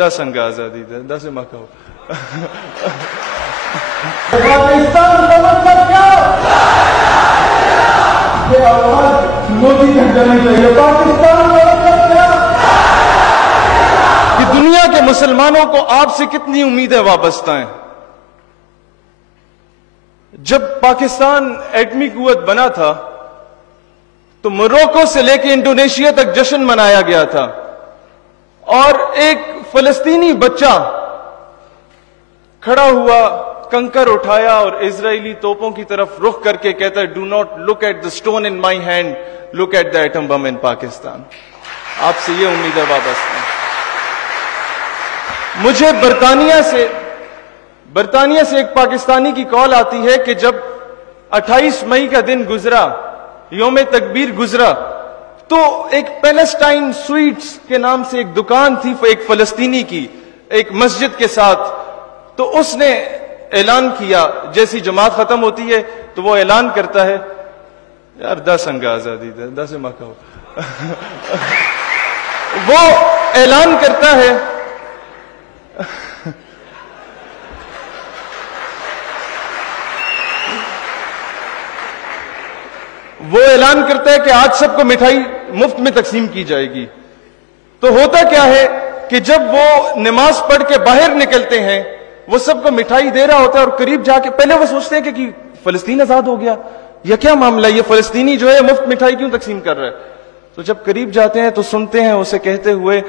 10 انگا آزادی دے 10 ماہ کہو پاکستان کا مطلب کیا؟ یہ آواز مودی تک جانی چاہیے. پاکستان کا مطلب کیا؟ کہ دنیا کے مسلمانوں کو آپ سے کتنی امیدیں وابستہ ہیں. جب پاکستان ایٹمی قوت بنا تھا تو موروکو سے لے کے انڈونیشیا تک جشن منایا گیا تھا, اور ایک فلسطینی بچہ کھڑا ہوا, کنکر اٹھایا اور اسرائیلی توپوں کی طرف رخ کر کے کہتا ہے, do not look at the stone in my hand, look at the atom bomb in Pakistan. آپ سے یہ امیدیں وابستہ ہیں. مجھے برطانیہ سے ایک پاکستانی کی کال آتی ہے کہ جب 28 مئی کا دن گزرا, یوم تکبیر گزرا, تو ایک پیلسٹائن سویٹس کے نام سے ایک دکان تھی ایک فلسطینی کی ایک مسجد کے ساتھ, تو اس نے اعلان کیا, جیسی جماعت ختم ہوتی ہے تو وہ اعلان کرتا ہے, یار 10 انگا آزادی دے 10 ماہ کہو وہ اعلان کرتا ہے کہ آج سب کو مٹھائی مفت میں تقسیم کی جائے گی. تو ہوتا کیا ہے کہ جب وہ نماز پڑھ کے باہر نکلتے ہیں وہ سب کو مٹھائی دے رہا ہوتا ہے, اور قریب جا کے پہلے وہ سوچتے ہیں کہ فلسطین آزاد ہو گیا یا کیا معاملہ, یہ فلسطینی جو ہے مفت مٹھائی کیوں تقسیم کر رہا ہے. تو جب قریب جاتے ہیں تو سنتے ہیں اسے کہتے ہوئے,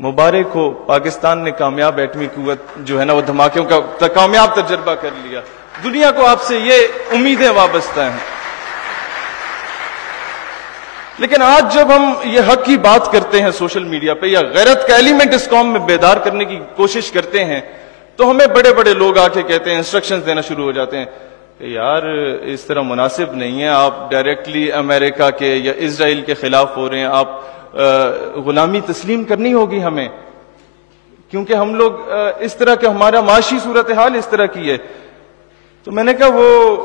مبارک ہو, پاکستان نے کامیاب ایٹمی قوت جو ہے نا وہ دھماکوں کا کامیاب تجربہ کر لیا. دنیا کو آپ سے یہ امیدیں وابستہ ہیں. لیکن آج جب ہم یہ حق کی بات کرتے ہیں سوشل میڈیا پہ, یا غیرت کا ایلیمنٹ اس قوم میں بیدار کرنے کی کوشش کرتے ہیں, تو ہمیں بڑے بڑے لوگ آ کے کہتے ہیں, انسٹرکشنز دینا شروع ہو جاتے ہیں کہ یار اس طرح مناسب نہیں ہے, آپ ڈائریکٹلی امریکہ کے یا اسرائیل کے خلاف ہو رہے ہیں, آپ غلامی تسلیم کرنی ہوگی ہمیں, کیونکہ ہم لوگ اس طرح کے, ہمارا معاشی صورتحال اس طرح کی ہے. تو میں نے کہا وہ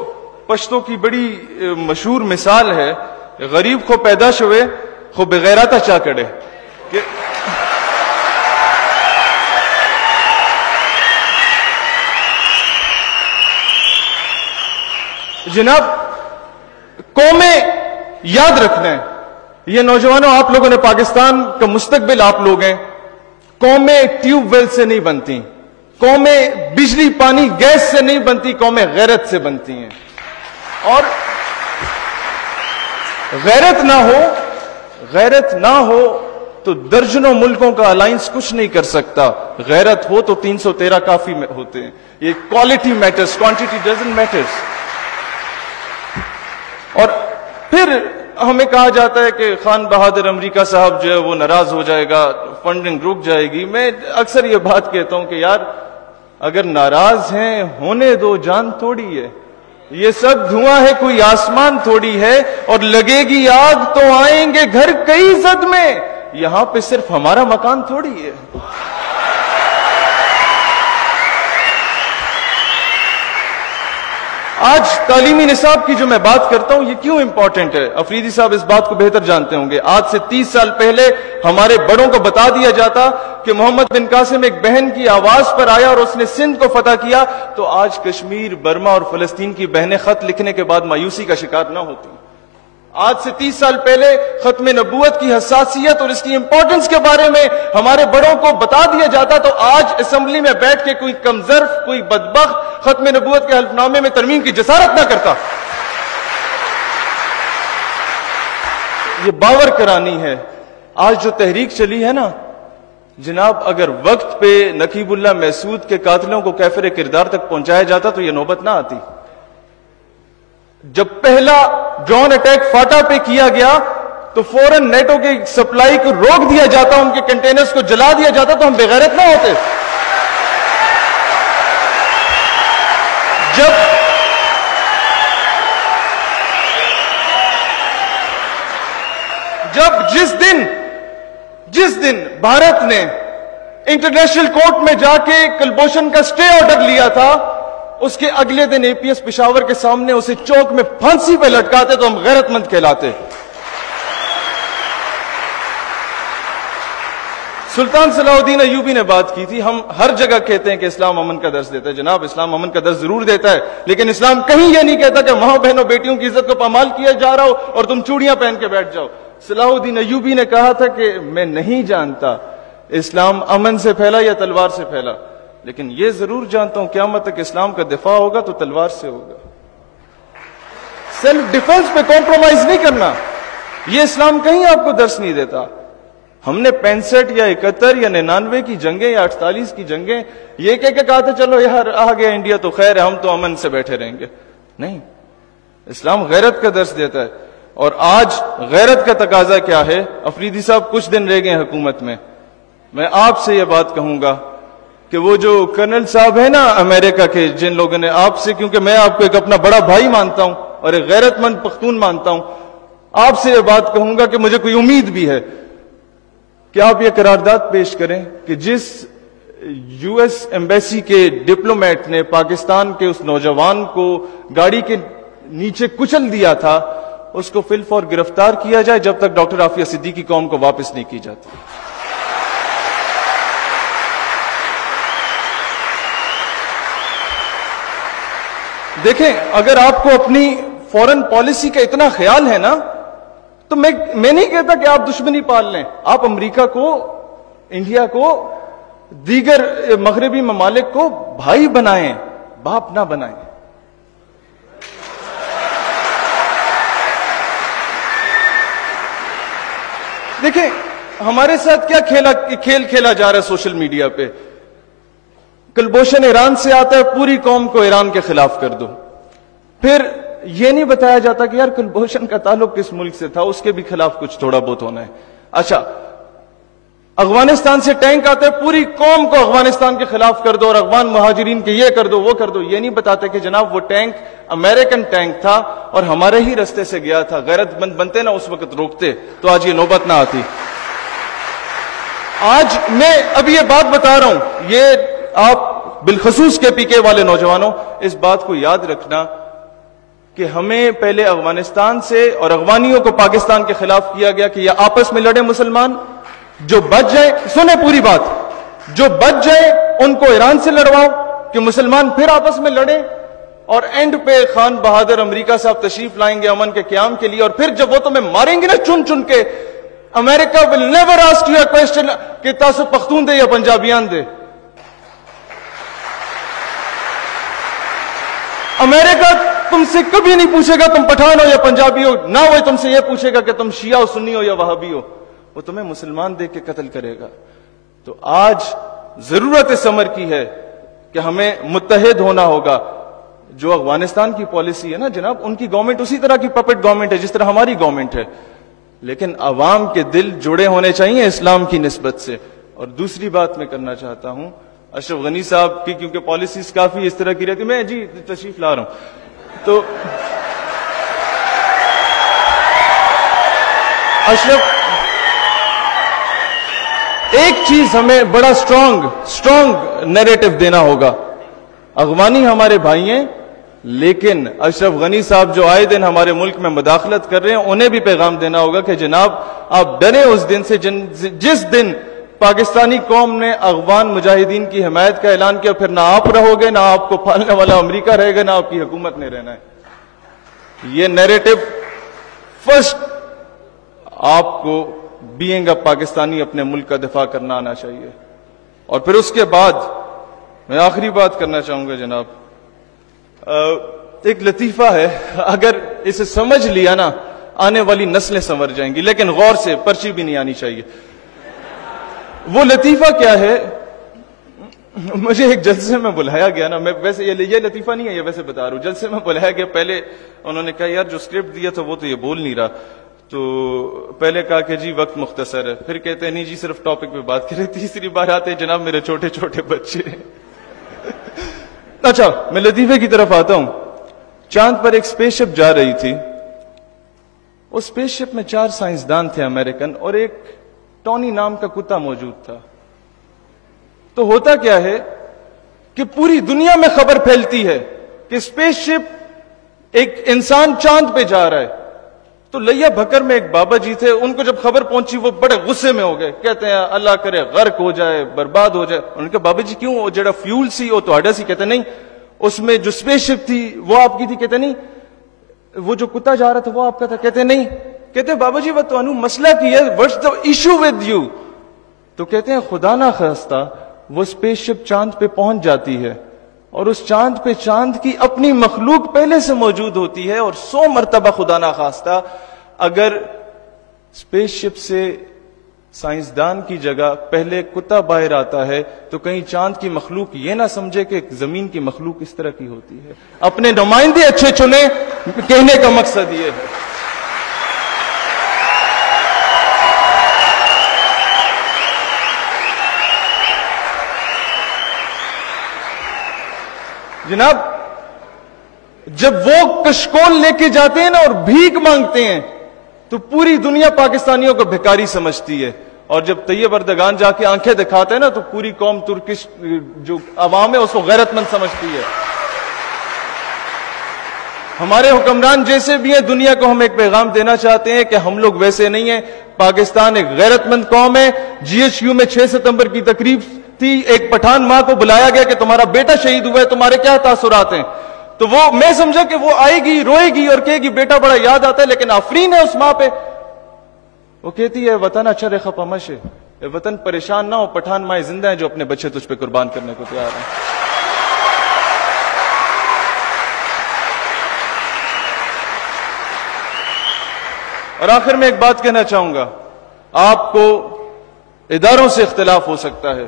پشتو کی بڑی مشہور مثال ہے, غریب خو پیدا شوے خو بغیراتا چا کڑے. جناب قومیں یاد رکھنا ہے, یہ نوجوانوں آپ لوگوں نے پاکستان کا مستقبل آپ لوگ ہیں. قومیں ٹیوب ویل سے نہیں بنتی, قومیں بجلی پانی گیس سے نہیں بنتی, قومیں غیرت سے بنتی ہیں. اور غیرت نہ ہو تو درجنوں ملکوں کا الائنس کچھ نہیں کر سکتا. غیرت ہو تو 313 کافی ہوتے ہیں. یہ quality matters, quantity doesn't matters. اور پھر ہمیں کہا جاتا ہے کہ خان بہادر امریکہ صاحب جو ہے وہ ناراض ہو جائے گا, فنڈنگ رک جائے گی. میں اکثر یہ بات کہتا ہوں کہ یار اگر ناراض ہیں ہونے دو, جان تھوڑی ہے, یہ سب دھواں ہے, کوئی آسمان تھوڑی ہے, اور لگے گی آگ تو آئیں گے گھر کئی زد میں, یہاں پہ صرف ہمارا مکان تھوڑی ہے. آج تعلیمی نصاب کی جو میں بات کرتا ہوں یہ کیوں امپورٹنٹ ہے, افریدی صاحب اس بات کو بہتر جانتے ہوں گے. آج سے 30 سال پہلے ہمارے بڑوں کو بتا دیا جاتا کہ محمد بن قاسم ایک بہن کی آواز پر آیا اور اس نے سندھ کو فتح کیا, تو آج کشمیر, برما اور فلسطین کی بہنیں خط لکھنے کے بعد مایوسی کا شکار نہ ہوتی. آج سے 30 سال پہلے ختم نبوت کی حساسیت اور اس کی امپورٹنس کے بارے میں ہمارے بڑوں کو بتا دیا جاتا, تو آج اسمبلی میں بیٹھ کے کوئی کمزرف, کوئی بدبخت ختم نبوت کے حلف نامے میں ترمیم کی جسارت نہ کرتا. یہ باور کرانی ہے. آج جو تحریک چلی ہے نا جناب, اگر وقت پہ نقیب اللہ محسود کے قاتلوں کو کیفر کردار تک پہنچایا جاتا تو یہ نوبت نہ آتی. جب پہلا ڈرون اٹیک فاٹا پہ کیا گیا تو فوراً نیٹو کی سپلائی کو روک دیا جاتا, ان کے کنٹینرز کو جلا دیا جاتا, تو ہم بغیرت نہ ہوتے. جس دن بھارت نے انٹرنیشنل کورٹ میں جا کے کلبھوشن کا سٹے آرڈر لیا تھا, اس کے اگلے دن اے پی ایس پشاور کے سامنے اسے چوک میں پھانسی پہ لٹکاتے تو ہم غیرت مند کہلاتے. سلطان صلاح الدین ایوبی نے بات کی تھی، ہم ہر جگہ کہتے ہیں کہ اسلام امن کا درس دیتا ہے. جناب اسلام امن کا درس ضرور دیتا ہے، لیکن اسلام کہیں یہ نہیں کہتا کہ ماں بہنوں بیٹیوں کی عزت کو پامال کیا جا رہا ہو اور تم چوڑیاں پہن کے بیٹھ جاؤ. صلاح الدین ایوبی نے کہا تھا کہ میں نہیں جانتا اسلام امن سے پھیلا یا تلوار سے پھیلا، لیکن یہ ضرور جانتا ہوں قیامت تک اسلام کا دفاع ہوگا تو تلوار سے ہوگا. سیلف ڈیفنس پہ کمپرومائز نہیں کرنا، یہ اسلام کہیں آپ کو درس نہیں دیتا. ہم نے 65 یا 71 یا 99 کی جنگیں یا 48 کی جنگیں یہ کہہ کے کہا تھا چلو یار آ گیا انڈیا تو خیر ہے، ہم تو امن سے بیٹھے رہیں گے. نہیں، اسلام غیرت کا درس دیتا ہے. اور آج غیرت کا تقاضا کیا ہے؟ افریدی صاحب کچھ دن رہ گئے حکومت میں آپ سے یہ بات کہوں گا کہ وہ جو کرنل صاحب ہیں نا امریکہ کے، جن لوگوں نے آپ سے، کیونکہ میں آپ کو ایک اپنا بڑا بھائی مانتا ہوں اور ایک غیرت مند پختون مانتا ہوں، آپ سے یہ بات کہوں گا کہ مجھے کوئی امید بھی ہے کہ آپ یہ قرارداد پیش کریں کہ جس یو ایس ایمبیسی کے ڈپلومیٹ نے پاکستان کے اس نوجوان کو گاڑی کے نیچے کچل دیا تھا، اس کو فی الفور گرفتار کیا جائے جب تک ڈاکٹر عافیہ صدیقی قوم کو واپس نہیں کی جاتی. دیکھیں، اگر آپ کو اپنی فورن پالیسی کا اتنا خیال ہے نا تو میں نہیں کہتا کہ آپ دشمنی پال لیں. آپ امریکہ کو، انڈیا کو، دیگر مغربی ممالک کو بھائی بنائیں، باپ نہ بنائیں. دیکھیں ہمارے ساتھ کیا کھیل کھیلا جا رہا ہے سوشل میڈیا پہ. کلبھوشن ایران سے آتا ہے، پوری قوم کو ایران کے خلاف کر دو. پھر یہ نہیں بتایا جاتا کہ یار کلبھوشن کا تعلق کس ملک سے تھا، اس کے بھی خلاف کچھ تھوڑا بہت ہونا ہے. اچھا، افغانستان سے ٹینک آتا ہے، پوری قوم کو افغانستان کے خلاف کر دو اور افغان مہاجرین کے یہ کر دو وہ کر دو. یہ نہیں بتاتے کہ جناب وہ ٹینک امریکن ٹینک تھا اور ہمارے ہی رستے سے گیا تھا. غیرت مند بنتے نا اس وقت روکتے تو آج یہ نوبت نہ آتی. آج میں اب یہ بات بتا رہا ہوں، یہ آپ بالخصوص کے پی کے والے نوجوانوں اس بات کو یاد رکھنا کہ ہمیں پہلے افغانستان سے اور افغانیوں کو پاکستان کے خلاف کیا گیا کہ یہ آپس میں لڑے. مسلمان جو بچ جائیں، سنیں پوری بات، جو بچ جائیں ان کو ایران سے لڑواؤ کہ مسلمان پھر آپس میں لڑیں، اور اینڈ پہ خان بہادر امریکہ صاحب تشریف لائیں گے امن کے قیام کے لیے، اور پھر جب وہ تمہیں ماریں گے نا چن چن کے، امریکہ will never ask you a question کہ تاسو پختون دے یا پنجابیان دے. امریکہ تم سے کبھی نہیں پوچھے گا تم پٹھان ہو یا پنجابی ہو، نہ وہ تم سے یہ پوچھے گا کہ تم شیعہ ہو، سنی ہو یا وہابی ہو. وہ تمہیں مسلمان دیکھ کے قتل کرے گا. تو آج ضرورت اس امر کی ہے کہ ہمیں متحد ہونا ہوگا. جو افغانستان کی پالیسی ہے نا جناب، ان کی گورنمنٹ اسی طرح کی پپٹ گورنمنٹ ہے جس طرح ہماری گورنمنٹ ہے، لیکن عوام کے دل جڑے ہونے چاہیے اسلام کی نسبت سے. اور دوسری بات میں کرنا چاہتا ہوں اشرف غنی صاحب کی، کیونکہ پالیسیز کافی اس طرح کی رہتی، میں جی تشریف لا رہا ہوں. تو اشرف، ایک چیز ہمیں بڑا اسٹرانگ نیریٹو دینا ہوگا. افغانی ہمارے بھائی ہیں، لیکن اشرف غنی صاحب جو آئے دن ہمارے ملک میں مداخلت کر رہے ہیں، انہیں بھی پیغام دینا ہوگا کہ جناب آپ ڈریں اس دن سے جس دن پاکستانی قوم نے افغان مجاہدین کی حمایت کا اعلان کیا. پھر نہ آپ رہو گے، نہ آپ کو پالنے والا امریکہ رہے گا، نہ آپ کی حکومت نے رہنا ہے. یہ نیریٹو فرسٹ آپ کو بینگ اے پاکستانی اپنے ملک کا دفاع کرنا آنا چاہیے. اور پھر اس کے بعد میں آخری بات کرنا چاہوں گا جناب، ایک لطیفہ ہے، اگر اسے سمجھ لیا نا آنے والی نسلیں سنور جائیں گی، لیکن غور سے، پرچی بھی نہیں آنی چاہیے. وہ لطیفہ کیا ہے؟ مجھے ایک جلسے میں بلایا گیا نا، میں ویسے یہ لطیفہ نہیں ہے، یہ ویسے بتا رہا ہوں. جلسے میں بلایا گیا، پہلے انہوں نے کہا یار جو اسکرپٹ دیا تھا وہ تو یہ بول نہیں رہا. تو پہلے کہا کہ جی وقت مختصر ہے، پھر کہتے ہیں نہیں جی صرف ٹاپک پہ بات کریں. تیسری بار آتے جناب میرے چھوٹے چھوٹے بچے. اچھا میں لطیفے کی طرف آتا ہوں. چاند پر ایک اسپیس شپ جا رہی تھی. اس اسپیس شپ میں 4 سائنسدان تھے امریکن، اور ایک ٹونی نام کا کتا موجود تھا. تو ہوتا کیا ہے کہ پوری دنیا میں خبر پھیلتی ہے کہ اسپیس شپ ایک انسان چاند پہ جا رہا ہے. تو لیا بھکر میں ایک بابا جی تھے, ان کو جب خبر پہنچی وہ بڑے غصے میں ہو گئے, کہتے ہیں اللہ کرے غرق ہو جائے, برباد ہو جائے. ان کے بابا جی کیوں, جڑا فیول سی وہ تہاڈا سی؟ کہتے نہیں, اس میں جو اسپیس شپ تھی وہ آپ کی تھی. کہتے نہیں, وہ جو کتا جا رہا تھا وہ آپ کا تھا. کہتے نہیں. کہتے بابا جی وہ تو مسئلہ کی ہے, what's the issue with you? تو کہتے ہیں خدا نہ خواستہ وہ اسپیس شپ چاند پہ پہنچ جاتی ہے, اور اس چاند پہ چاند کی اپنی مخلوق پہلے سے موجود ہوتی ہے, اور 100 مرتبہ خدا نہ خواستہ اگر اسپیس شپ سے سائنسدان کی جگہ پہلے کتا باہر آتا ہے تو کہیں چاند کی مخلوق یہ نہ سمجھے کہ زمین کی مخلوق اس طرح کی ہوتی ہے. اپنے نمائندے اچھے چنے, کہنے کا مقصد یہ ہے. جناب جب وہ کشکول لے کے جاتے ہیں نا اور بھیک مانگتے ہیں تو پوری دنیا پاکستانیوں کو بھکاری سمجھتی ہے, اور جب طیب اردگان جا کے آنکھیں دکھاتے ہیں نا تو پوری قوم ترکش جو عوام ہے اس کو غیرت مند سمجھتی ہے. ہمارے حکمران جیسے بھی ہیں, دنیا کو ہم ایک پیغام دینا چاہتے ہیں کہ ہم لوگ ویسے نہیں ہیں. پاکستان ایک غیرت مند قوم ہے. GHQ میں 6 ستمبر کی تقریب تھی, ایک پٹھان ماں کو بلایا گیا کہ تمہارا بیٹا شہید ہوا ہے, تمہارے کیا تاثرات ہیں؟ تو وہ, میں سمجھا کہ وہ آئے گی, روئے گی اور کہے گی بیٹا بڑا یاد آتا ہے, لیکن آفرین ہے اس ماں پہ. وہ کہتی ہے وطن اچھا رکھا پمش ہے, وطن پریشان نہ ہو, پٹھان مائیں زندہ ہیں جو اپنے بچے تجھ پہ قربان کرنے کو تیار ہیں. اور آخر میں ایک بات کہنا چاہوں گا, آپ کو اداروں سے اختلاف ہو سکتا ہے,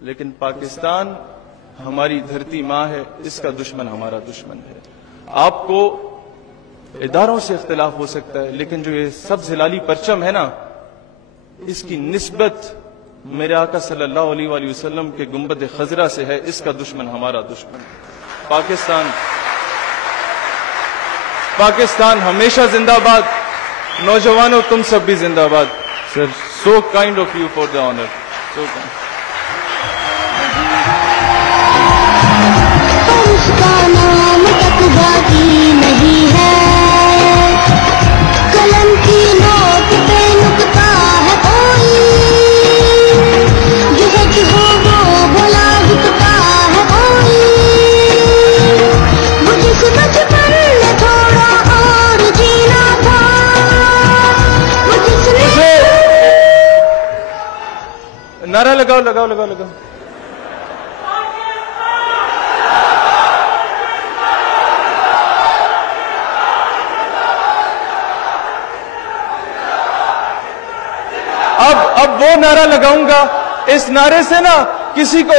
لیکن پاکستان ہماری دھرتی ماں ہے, اس کا دشمن ہمارا دشمن ہے. آپ کو اداروں سے اختلاف ہو سکتا ہے, لیکن جو یہ سبز ہلالی پرچم ہے نا, اس کی نسبت میرے آقا صلی اللہ علیہ وآلہ وسلم کے گنبد خضرا سے ہے, اس کا دشمن ہمارا دشمن ہے. پاکستان ہمیشہ زندہ باد. نوجوانوں تم سب بھی زندہ باد. Sir, so kind of you for the honour. So kind. اس کا نام تک باقی نہیں ہے, قلم کی نوک پہ نکتا ہے کوئی, جو سچ ہو وہ بھلا دکھتا ہے کوئی, وہ جس بچپن میں تھوڑا اور جینا تھا, وہ جس نے نعرہ لگاؤ لگاؤ لگاؤ لگاؤ. اب وہ نعرہ لگاؤں گا, اس نعرے سے نا کسی کو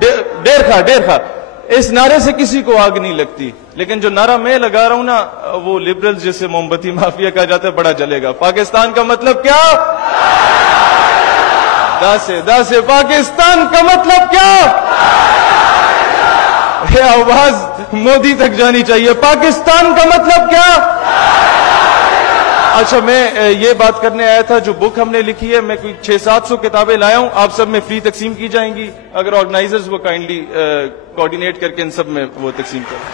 ڈیر کھا, اس نعرے سے کسی کو آگ نہیں لگتی, لیکن جو نعرہ میں لگا رہا ہوں نا وہ لبرل جیسے موم بتی مافیا کہا جاتا ہے, بڑا جلے گا. پاکستان کا مطلب کیا؟ داسے پاکستان کا مطلب کیا؟ یہ آواز مودی تک جانی چاہیے. پاکستان کا مطلب کیا؟ اچھا, میں یہ بات کرنے آیا تھا, جو بک ہم نے لکھی ہے, میں کوئی 600-700 کتابیں لایا ہوں, آپ سب میں فری تقسیم کی جائیں گی, اگر آرگنائزرز وہ کائنڈلی کوآرڈینیٹ کر کے ان سب میں وہ تقسیم کریں.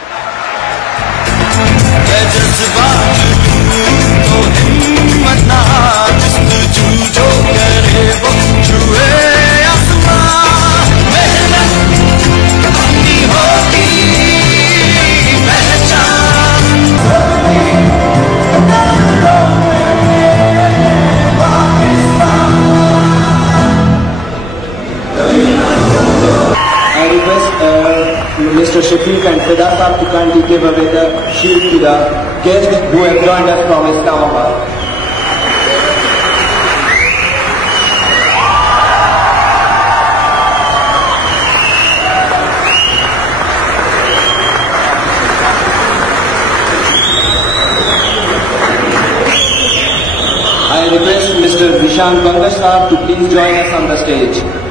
Mr. Shafiq and Fida Saab to kindly give away the shield to the guests who have joined us from Islamabad. I request Mr. Vishan Bangar Saab to please join us on the stage.